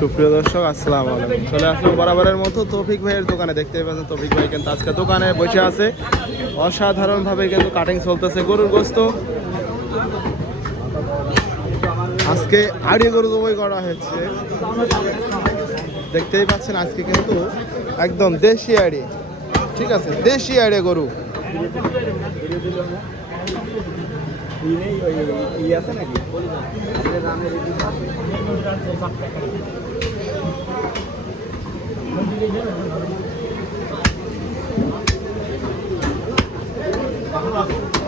সুপ্রিয় দর্শক আসসালামু আলাইকুম। চলে আসলাম বরাবরের মতো তৌফিক ভাইয়ের দোকানে। দেখতে পাচ্ছেন তৌফিক ভাই কিন্তু আজকে দোকানে বসে আছে। অসাধারণভাবে কিন্তু কাটিং চলতেছে গরুর গোস্ত। আজকে আড়ি গরু জবাই করা হয়েছে, দেখতেই পাচ্ছেন। আজকে কিন্তু একদম দেশি আড়ি, ঠিক আছে, দেশি আড়ে গরু।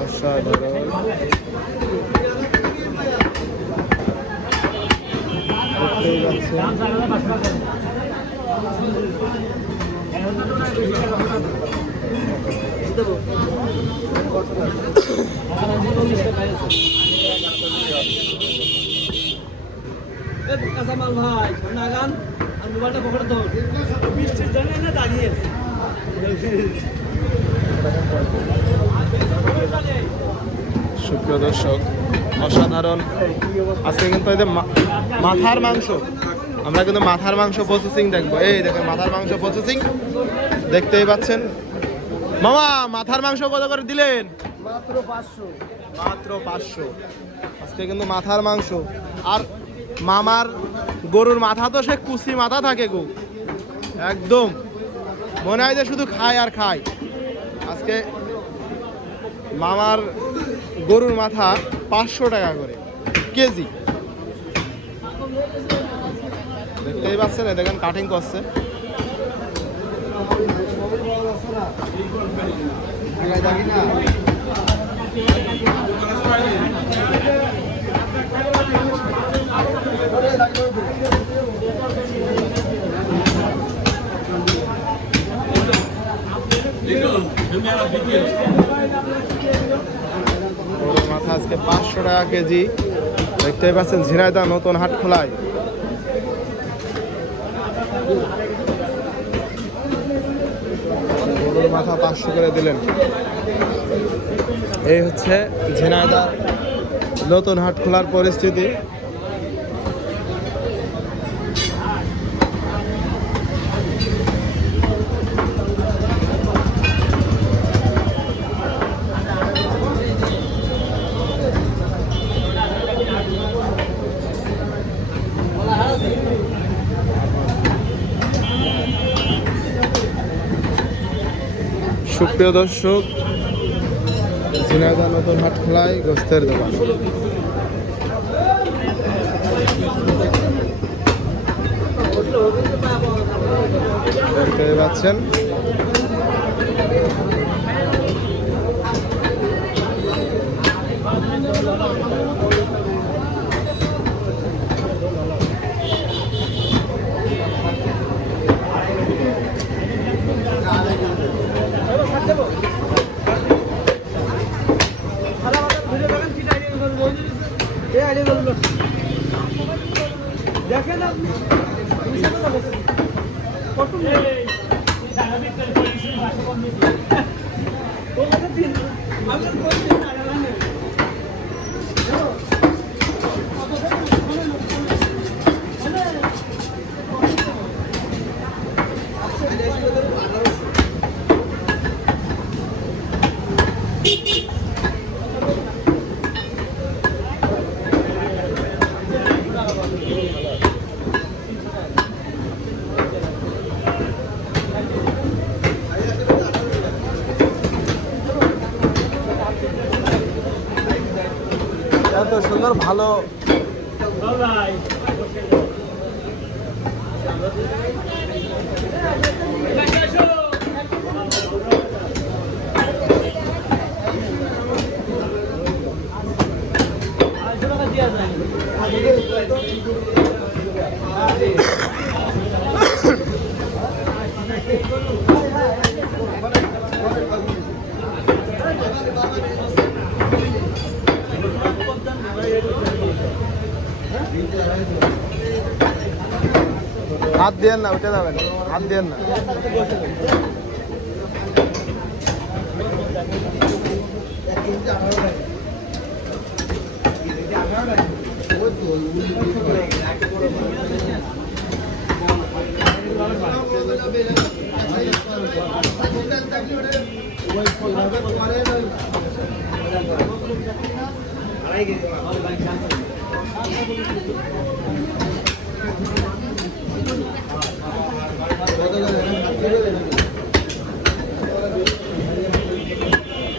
অসাধারণ দেখতেই পাচ্ছেন। কাঁচামাল ভাই নাগান আর মোবাইলটা পকেটে ধর বৃষ্টির জন্য না দাঁড়িয়ে সুপ্রিয় দর্শক অসাধারণ। আজকে কিন্তু এদের মাথার মাংস, আমরা কিন্তু মাথার মাংস প্রসেসিং দেখবো। এই দেখেন মাথার মাংস প্রসেসিং, দেখতেই পাচ্ছেন। মামা মাথার মাংস কত করে দিলেন? মাত্র 500। মাত্র 500। আজকে কিন্তু মাথার মাংস। আর মামার গরুর মাথা তো সে কুচি মাথা থাকে গো, একদম মনে হয় যে শুধু খায় আর খায়। আজকে মামার গরুর মাথা 500 টাকা করে কেজি। দেখতেই পাচ্ছেন, দেখেন কাটিং করছে। গরুর মাথা আজকে 500 টাকা কেজি। দেখতেই পাচ্ছেন ঝিনাইদহ নতুন হাট খোলায়। গরুর মাথা 500 করে দিলেন। এই হচ্ছে ঝিনাইদহ নতুন হাট খোলার পরিস্থিতি। সুপ্রিয় দর্শক, ঝিনাইদহ নতুন হাট খোলায় গোস্তের দোকান। দেখতে পাচ্ছেন দেখেন আপনি এত সুন্দর ভালো। হাত দিয়েন না, উঠে যাবেন, হাত দিয়েন না।